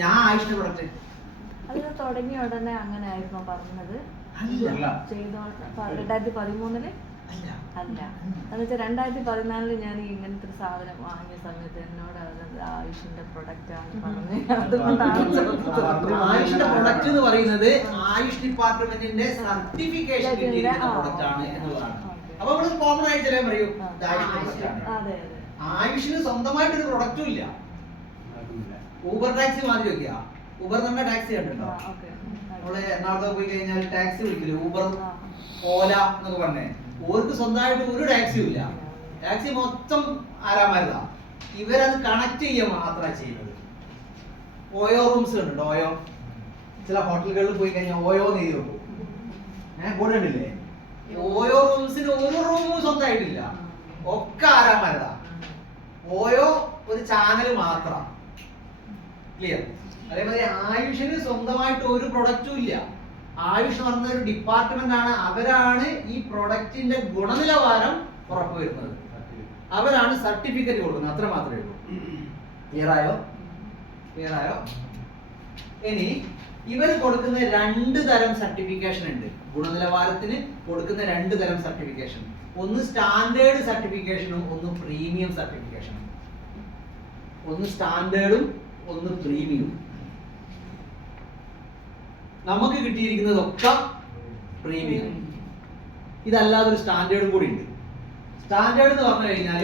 ഞാൻ ആയുഷിന്റെ പ്രൊഡക്റ്റ് അത് തുടങ്ങിയ ഉടനെ അങ്ങനെ ആയിരുന്നു പറഞ്ഞത്. ചെയ്തോ 2013 അല്ല. എന്ന് വെച്ചാൽ 2014 ഞാൻ ഇങ്ങനത്തെ ഒരു സാധനം വാങ്ങിയ സമയത്ത് എന്നോട് ആയുഷിന്റെ പ്രൊഡക്റ്റ് ആണ് പറഞ്ഞത്. ആയുഷിന്റെ പ്രൊഡക്റ്റ് എന്ന് പറയുന്നത് ആയുഷ് ഡിപ്പാർട്ട്മെന്റിന്റെ സർട്ടിഫിക്കേഷൻ കിട്ടിയിരിക്കുന്ന പ്രൊഡക്റ്റ് ആണ് എന്നുള്ളതാണ്. അപ്പൊ നമ്മൾ കോമൺ ആയിട്ട് ചില പറയൂ ആയുഷിന് സ്വന്തമായിട്ടൊരു പ്രൊഡക്റ്റും ഇല്ല. ഊബർ ടാക്സി മാറി വെക്കുക. ഊബർ നമ്മുടെ ടാക്സി കണ്ടിട്ടുണ്ടോ? നമ്മള് എറണാകുളത്ത് പോയി കഴിഞ്ഞാൽ ടാക്സി വിളിക്കില്ല, ഊബർ ഓല എന്നൊക്കെ പറഞ്ഞേ. ഓർക്ക് സ്വന്തമായിട്ട് ഒരു ടാക്സിയും ഇല്ല. ടാക്സി മൊത്തം ആരാമാരുതാ. ഇവരത് കണക്ട് ചെയ്യുക മാത്രമാണ് ചെയ്യുന്നത്. ഓയോ റൂംസ് കണ്ടിട്ടോ? ഓയോ ചില ഹോട്ടലുകളിൽ പോയി കഴിഞ്ഞാൽ ഓയോ നെയ്ത് വെക്കും. ബോർഡ് കണ്ടില്ലേ? ഓയോ റൂംസിന് ഒരു റൂമും സ്വന്തമായിട്ടില്ല, ഒക്കെ ആരാമാരുതാ. ഓയോ ഒരു ചാനൽ മാത്രം. ക്ലിയർ? അതേമാതിരി ആയുഷിന് സ്വന്തമായിട്ട് ഒരു പ്രൊഡക്റ്റും ഇല്ല. ആയുഷ് പറഞ്ഞ ഒരു ഡിപ്പാർട്ട്മെന്റ് ആണ്. അവരാണ് ഈ പ്രൊഡക്റ്റിന്റെ ഗുണനിലവാരം ഉറപ്പുവരുന്നത്. അവരാണ് സർട്ടിഫിക്കറ്റ് കൊടുക്കുന്നത്. അത്ര മാത്രമേ ഉള്ളൂ. ക്ലിയർ ആയോ? ഇനി ഇവർ കൊടുക്കുന്ന 2 തരം സർട്ടിഫിക്കേഷൻ ഉണ്ട്. ഗുണനിലവാരത്തിന് കൊടുക്കുന്ന 2 തരം സർട്ടിഫിക്കേഷൻ. ഒന്ന് സ്റ്റാൻഡേർഡ് സർട്ടിഫിക്കേഷനും ഒന്ന് പ്രീമിയം സർട്ടിഫിക്കേഷനും. ഒന്ന് സ്റ്റാൻഡേർഡും ഒന്ന് പ്രീമിയം. നമുക്ക് കിട്ടിയിരിക്കുന്നതൊക്കെ പ്രീമിയം. ഇതല്ലാതെ ഒരു സ്റ്റാൻഡേർഡും കൂടി ഉണ്ട്. സ്റ്റാൻഡേർഡ് എന്ന് പറഞ്ഞു കഴിഞ്ഞാൽ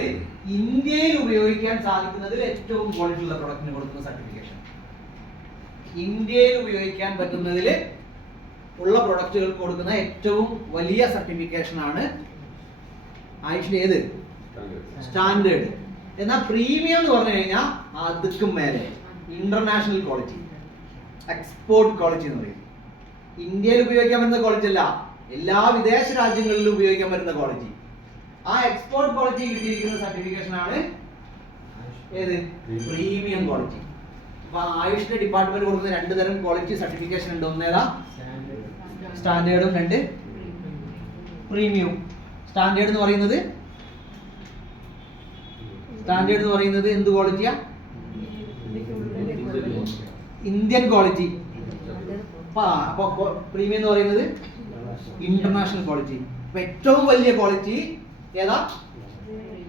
ഇന്ത്യയിൽ ഉപയോഗിക്കാൻ സാധിക്കുന്നതിൽ ഏറ്റവും ക്വാളിറ്റി ഉള്ള പ്രൊഡക്റ്റിന് കൊടുക്കുന്ന സർട്ടിഫിക്കേഷൻ. ഇന്ത്യയിൽ ഉപയോഗിക്കാൻ പറ്റുന്നതിൽ ഉള്ള പ്രൊഡക്റ്റുകൾക്ക് കൊടുക്കുന്ന ഏറ്റവും വലിയ സർട്ടിഫിക്കേഷൻ ആണ് ആയുഷിന്റെ ഏത്? സ്റ്റാൻഡേർഡ്. എന്നാൽ പ്രീമിയം എന്ന് പറഞ്ഞു കഴിഞ്ഞാൽ അതുക്കും മേലെ ഇന്റർനാഷണൽ ക്വാളിറ്റി, എക്സ്പോർട്ട് ക്വാളിറ്റി എന്ന് പറയും. ഇന്ത്യയിൽ ഉപയോഗിക്കാൻ പറ്റുന്ന ക്വാളിറ്റി അല്ല, എല്ലാ വിദേശ രാജ്യങ്ങളിലും ഉപയോഗിക്കാൻ പറ്റുന്ന ക്വാളിറ്റി. ആ എക്സ്പോർട്ട് ക്വാളിറ്റി കിട്ടിയിരിക്കുന്ന സർട്ടിഫിക്കേഷൻ ആണ് ഏത്? Premium quality. അപ്പൊ ആയുഷിന്റെ ഡിപ്പാർട്ട്മെന്റ് കൊടുക്കുന്ന 2 തരം ക്വാളിറ്റി സർട്ടിഫിക്കേഷൻ ഉണ്ട്. ഒന്നേതാ? സ്റ്റാൻഡേർഡും 2 പ്രീമിയം. സ്റ്റാൻഡേർഡ് എന്ന് പറയുന്നത് എന്ത് ക്വാളിറ്റിയാ? Indian quality. അപ്പൊ പ്രീമിയം എന്ന് പറയുന്നത് ഇന്റർനാഷണൽ ക്വാളിറ്റി. അപ്പൊ ഏറ്റവും വലിയ ക്വാളിറ്റി ഏതാ?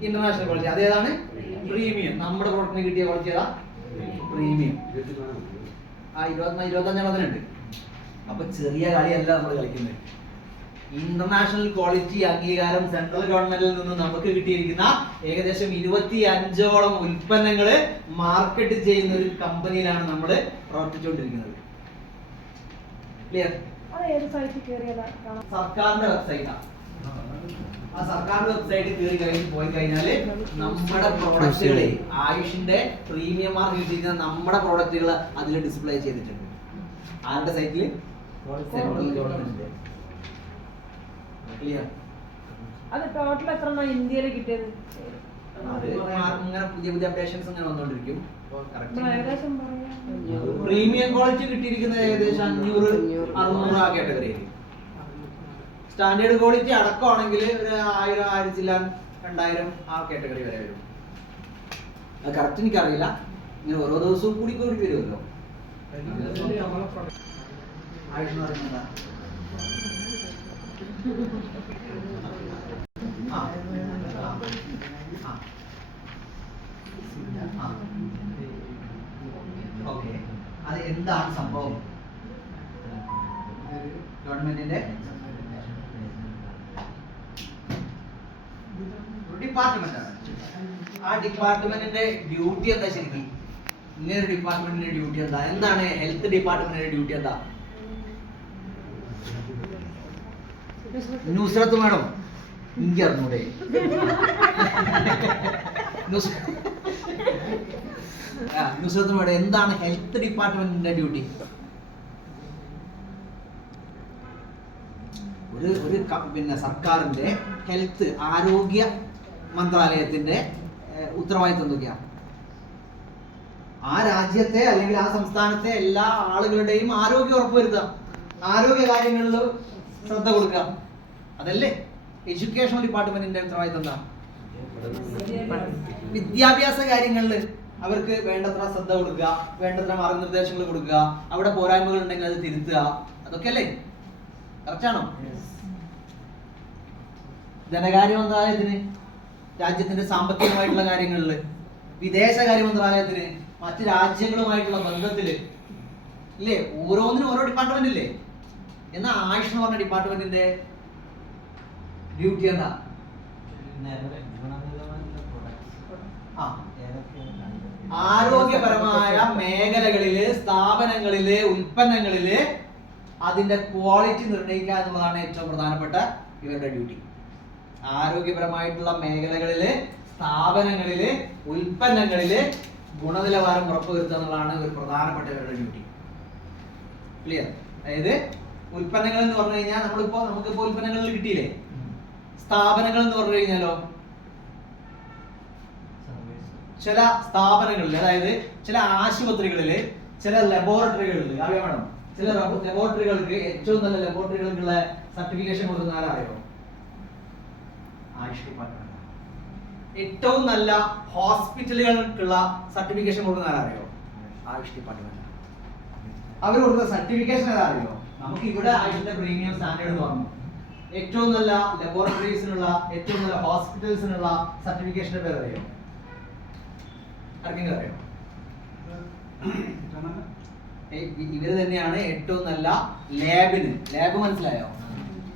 International quality. അതേതാണ്? പ്രീമിയം. നമ്മുടെ പ്രൊഡക്റ്റിന് കിട്ടിയ ക്വാളിറ്റി ഏതാ? പ്രീമിയം. 25 അപ്പൊ ചെറിയ കളിയല്ല നമ്മൾ കളിക്കുന്നത്. ഇന്റർനാഷണൽ ക്വാളിറ്റി അംഗീകാരം സെൻട്രൽ ഗവൺമെന്റിൽ നിന്ന് നമുക്ക് കിട്ടിയിരിക്കുന്ന ഏകദേശം 25ഓളം ഉൽപ്പന്നങ്ങൾ മാർക്കറ്റ് ചെയ്യുന്ന ഒരു കമ്പനിയിലാണ് നമ്മൾ പ്രവർത്തിച്ചുകൊണ്ടിരിക്കുന്നത്. ക്ലിയർ? സർക്കാരിന്റെ വെബ്സൈറ്റാണ്. ആ സർക്കാരിന്റെ വെബ്സൈറ്റിൽ പോയി കഴിഞ്ഞാൽ നമ്മുടെ പ്രോഡക്റ്റുകളെ, ആയുഷിന്റെ പ്രീമിയം മാർക്ക് കിട്ടിയിരിക്കുന്ന നമ്മുടെ പ്രോഡക്റ്റുകൾ അതിൽ ഡിസ്പ്ലേ ചെയ്തിട്ടുണ്ട്. ആരുടെ സൈറ്റിൽ? സെൻട്രൽ ഗവൺമെന്റിന്റെ. അത് ടോട്ടൽ എത്ര ഇന്ത്യയിൽ കിട്ടിയത്? അങ്ങനെ പുതിയ അപ്ഡേഷൻസ് ഇങ്ങനെ വന്നുകൊണ്ടിരിക്കും. പ്രീമിയം ക്വാളിറ്റി കിട്ടിയിരിക്കുന്നത് ഏകദേശം 500-600 ആ കാറ്റഗറിയിൽ. സ്റ്റാൻഡേർഡ് ക്വാളിറ്റി അടക്കമാണെങ്കിൽ ഒരു 1000-2000 ആ കാറ്റഗറി വരെ വരും. അത് കറക്റ്റ് എനിക്കറിയില്ല. ഇങ്ങനെ ഓരോ ദിവസവും കൂടി വരുമല്ലോ. ആയുഷ് എന്ന് പറയുന്നത് ഓക്കെ, അത് എന്താണ് സംഭവം? ഗവൺമെന്റിന്റെ ഡിപ്പാർട്ട്മെന്റ് ആണ്. ആ ഡിപ്പാർട്ട്മെന്റിന്റെ ഡ്യൂട്ടി എന്താ? ശരിക്കും ഇങ്ങനെ ഒരു ഡിപ്പാർട്ട്മെന്റിന്റെ ഡ്യൂട്ടി എന്താ? എന്താണ് ഹെൽത്ത് ഡിപ്പാർട്ട്മെന്റിന്റെ ഡ്യൂട്ടി? എന്താ? നുസ്രത്ത് മാഡം എനിക്ക് അറിഞ്ഞൂടെ? നുസ്രത്ത് മാഡം, എന്താണ് ഹെൽത്ത് ഡിപ്പാർട്ട്മെന്റിന്റെ ഡ്യൂട്ടി? ഒരു സർക്കാരിന്റെ ഹെൽത്ത് ആരോഗ്യ മന്ത്രാലയത്തിന്റെ ഉത്തരവാദിത്വം എന്തൊക്കെയാ? ആ രാജ്യത്തെ അല്ലെങ്കിൽ ആ സംസ്ഥാനത്തെ എല്ലാ ആളുകളുടെയും ആരോഗ്യം ഉറപ്പുവരുത്തുക, ആരോഗ്യ കാര്യങ്ങളിൽ ശ്രദ്ധ കൊടുക്കുക. അതല്ലേ എഡ്യൂക്കേഷൻ ഡിപ്പാർട്ട്മെന്റിന്റെ ഉത്തരവാദിത്വം. എന്താ? വിദ്യാഭ്യാസ കാര്യങ്ങളിൽ അവർക്ക് വേണ്ടത്ര ശ്രദ്ധ കൊടുക്കുക, വേണ്ടത്ര മാർഗനിർദ്ദേശങ്ങൾ കൊടുക്കുക, അവിടെ പോരായ്മകൾ ഉണ്ടെങ്കിൽ അത് തിരുത്തുക, അതൊക്കെ അല്ലേ? കറക്റ്റാണോ? ധനകാര്യ മന്ത്രാലയത്തിന് രാജ്യത്തിന്റെ സാമ്പത്തികമായിട്ടുള്ള കാര്യങ്ങളിൽ, വിദേശകാര്യ മന്ത്രാലയത്തിന് മറ്റ് രാജ്യങ്ങളുമായിട്ടുള്ള ബന്ധത്തില് ഇല്ലേ, ഓരോന്നിനും ഓരോ ഡിപ്പാർട്ട്മെന്റ് ഇല്ലേ? എന്നാ ആയുഷ് എന്ന് പറഞ്ഞ ഡിപ്പാർട്ട്മെന്റിന്റെ ഡ്യൂട്ടി എന്താ? ആരോഗ്യപരമായ മേഖലകളില്, സ്ഥാപനങ്ങളില്, ഉൽപ്പന്നങ്ങളില് അതിന്റെ ക്വാളിറ്റി നിർണ്ണയിക്കുക എന്നുള്ളതാണ് ഏറ്റവും പ്രധാനപ്പെട്ട ഇവരുടെ ഡ്യൂട്ടി. ആരോഗ്യപരമായിട്ടുള്ള മേഖലകളില്, സ്ഥാപനങ്ങളില്, ഉൽപ്പന്നങ്ങളില് ഗുണനിലവാരം ഉറപ്പുവരുത്തുക എന്നുള്ളതാണ് ഒരു പ്രധാനപ്പെട്ട ഇവരുടെ ഡ്യൂട്ടി. ക്ലിയർ? അതായത് ഉൽപ്പന്നങ്ങൾ എന്ന് പറഞ്ഞു കഴിഞ്ഞാൽ നമുക്കിപ്പോ ഉൽപ്പന്നങ്ങളിൽ കിട്ടിയില്ലേ? സ്ഥാപനങ്ങൾ എന്ന് പറഞ്ഞു കഴിഞ്ഞാലോ, ചില സ്ഥാപനങ്ങളിൽ, അതായത് ചില ആശുപത്രികളില്, ചില ലബോറട്ടറികളിൽ അറിയാമോ? ചില ലബോറട്ടറികൾക്ക് ഏറ്റവും നല്ല ലബോറട്ടറികൾക്കുള്ള സർട്ടിഫിക്കേഷൻ കൊടുക്കുന്ന ആരറിയോ? ആയുഷ് ഡിപ്പാർട്ട്മെന്റ്. ഏറ്റവും നല്ല ഹോസ്പിറ്റലുകൾക്കുള്ള സർട്ടിഫിക്കേഷൻ കൊടുക്കുന്ന ആരറിയോ? ആയുഷ് ഡിപ്പാർട്ട്മെന്റ്. അവർ കൊടുക്കുന്ന സർട്ടിഫിക്കേഷൻ ഏതാറിയോ? നമുക്ക് ഇവിടെ ആയുഷിന്റെ പ്രീമിയം സ്റ്റാൻഡേർഡ് എന്ന് പറഞ്ഞു. ഏറ്റവും നല്ല ലബോറട്ടറീസിനുള്ള, ഏറ്റവും നല്ല ഹോസ്പിറ്റൽസിനുള്ള സർട്ടിഫിക്കേഷന്റെ പേര് അറിയോ? ആർക്കെങ്കിലും അറിയോ? ഇവര് തന്നെയാണ് ഏറ്റവും നല്ല ലാബ് മനസ്സിലായോ?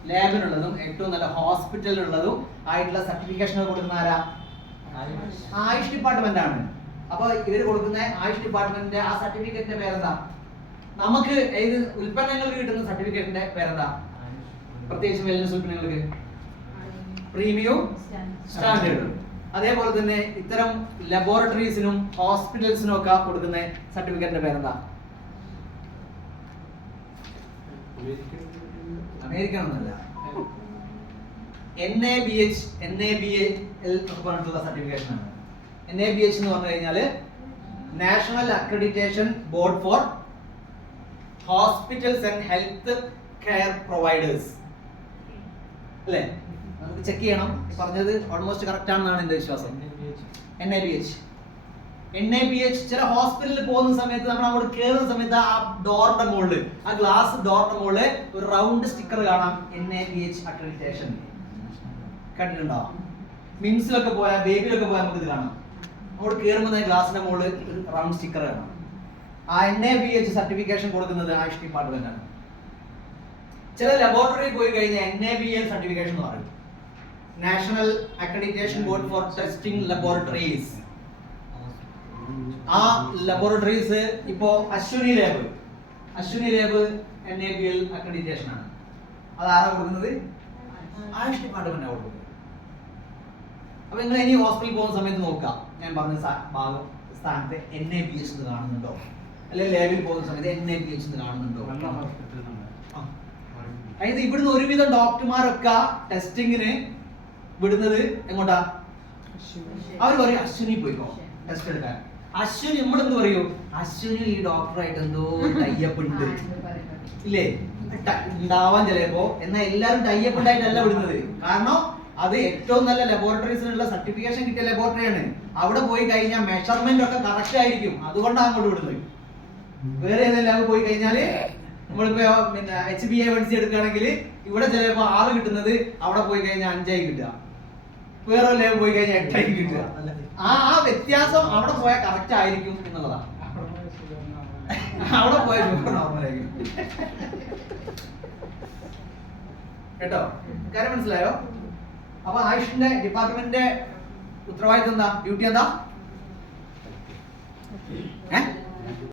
ലാബിനുള്ളതും ഏറ്റവും നല്ല ഹോസ്പിറ്റലിനുള്ളതും ആയിട്ടുള്ള സർട്ടിഫിക്കേഷനുകൾ കൊടുക്കുന്ന ആരാ? ആയുഷ് ഡിപ്പാർട്ട്മെന്റ് ആണ്. അപ്പൊ ഇവര് കൊടുക്കുന്ന ആയുഷ് ഡിപ്പാർട്ട്മെന്റിന്റെ ആ സർട്ടിഫിക്കറ്റിന്റെ പേരെന്താ? നമുക്ക് ഏത് ഉൽപ്പന്നങ്ങൾക്ക് കിട്ടുന്ന സർട്ടിഫിക്കറ്റിന്റെ പേരെന്താ? പ്രത്യേകിച്ച് വെൽനസ് ഉൽപ്പന്നങ്ങൾക്ക് പ്രീമിയം സ്റ്റാൻഡേർഡ്. അതേപോലെ തന്നെ ഇത്തരം ലബോറട്ടറീസിനും ഹോസ്പിറ്റൽസിനും ഒക്കെ കൊടുക്കുന്ന സർട്ടിഫിക്കറ്റിന്റെ പേരെന്താ? അമേരിക്കൻ ഒന്നല്ല, NABH എന്നൊക്കെ പറഞ്ഞിട്ടുള്ള സർട്ടിഫിക്കേഷൻ ആണ്. NABH എന്ന് പറഞ്ഞു കഴിഞ്ഞാല് national accreditation board for hospitals and health care providers അല്ലേ? നമുക്ക് ചെക്ക് ചെയ്യണം, പറഞ്ഞത് ഓൾമോസ്റ്റ് കറക്റ്റ് ആണെന്നാണ് എന്റെ വിശ്വാസം. NABH ചില ഹോസ്പിറ്റലിൽ പോകുന്ന സമയത്ത് നമ്മൾ അങ്ങോട്ട് കയറുന്ന സമയത്ത് ആ ഡോറിന്റെ മുകളിൽ, ആ ഗ്ലാസ് ഡോറിന്റെ മുകളിൽ ഒരു റൗണ്ട് സ്റ്റിക്കർ കാണാം, NABH അക്രഡിറ്റേഷൻ. കണ്ടിട്ടുണ്ടോ? മിംസിലൊക്കെ പോയാൽ, ബേബിയിലൊക്കെ പോയാൽ നമുക്ക് ഇത് കാണാം. അങ്ങോട്ട് കയറുമ്പോൾ ഗ്ലാസിന്റെ മുകളിൽ ഒരു റൗണ്ട് സ്റ്റിക്കർ കാണാം. ആ NABH സർട്ടിഫിക്കേഷൻ കൊടുക്കുന്നത് ആയുഷ് ഡിപ്പാർട്ട്മെന്റ് ആണ്. ചില ലബോറട്ടറി പോയി കഴിഞ്ഞാൽ NABL സർട്ടിഫിക്കേഷൻ എന്ന് പറയും, national accreditation board for testing laboratories. ആ ലബോറട്ടറീസ് ഇപ്പോ അശ്വിനി ലാബ് NABL അക്രഡിറ്റേഷൻ ആണ്. അത് ആരാ കൊടുക്കുന്നത്? ആയുഷ് ഡിപ്പാർട്ട്മെന്റ് ആണ് കൊടുക്കുന്നത്. അപ്പൊ നിങ്ങൾ ഇനി ഹോസ്പിറ്റലിൽ പോകുന്ന സമയത്ത് നോക്കുക, ഞാൻ പറഞ്ഞ ഭാഗം സ്ഥാനത്ത് NABH എന്ന് കാണുന്നുണ്ടോ, അല്ലെങ്കിൽ ലാബിൽ പോകുന്ന സമയത്ത് NABH എന്ന് കാണുന്നുണ്ടോ? അതായത് ഇവിടുന്ന് ഒരുവിധം ഡോക്ടർമാരൊക്കെ ടെസ്റ്റിങ്ങിന് വിടുന്നത് എങ്ങോട്ടാ? അവർ പറയും അശ്വിനി പോയിക്കോ ടെസ്റ്റ് എടുക്കാൻ. അശ്വിനി നമ്മളെന്ത് പറയൂ? അശ്വിനി ഈ ഡോക്ടറായിട്ട് എന്തോ ടൈപ്പ് ഉണ്ട് ഇല്ലേ? ഉണ്ടാവാൻ ചിലപ്പോ. എന്നാൽ എല്ലാവരും ടൈപ്പ് ഉണ്ടായിട്ടല്ല വിടുന്നത്. കാരണം അത് ഏറ്റവും നല്ല ലബോറട്ടറീസിനുള്ള സർട്ടിഫിക്കേഷൻ കിട്ടിയ ലബോറട്ടറിയാണ്. അവിടെ പോയി കഴിഞ്ഞാൽ മെഷർമെന്റ് ഒക്കെ കറക്റ്റ് ആയിരിക്കും, അതുകൊണ്ടാണ് അങ്ങോട്ട് വിടുന്നത്. വേറെ ഏതെങ്കിലും ലാബ് പോയി കഴിഞ്ഞാല് നമ്മളിപ്പോ പിന്നെ HbA1c എടുക്കുകയാണെങ്കിൽ ഇവിടെ ചിലപ്പോ 6 കിട്ടുന്നത് അവിടെ പോയി കഴിഞ്ഞാൽ 5 ആയി കിട്ടുക, വേറെ ലാബ് പോയി കഴിഞ്ഞാൽ 8 ആയി കിട്ടുക. ആ വ്യത്യാസം അവിടെ പോയാൽ കറക്റ്റ് ആയിരിക്കും എന്നുള്ളതാണ്. അവിടെ പോയാൽ നോർമൽ ആയിരിക്കും കേട്ടോ. കാര്യം മനസ്സിലായോ? അപ്പൊ ആയുഷിന്റെ ഡിപ്പാർട്ട്മെന്റിന്റെ ഉത്തരവാദിത്വം എന്താ? ഡ്യൂട്ടി എന്താ?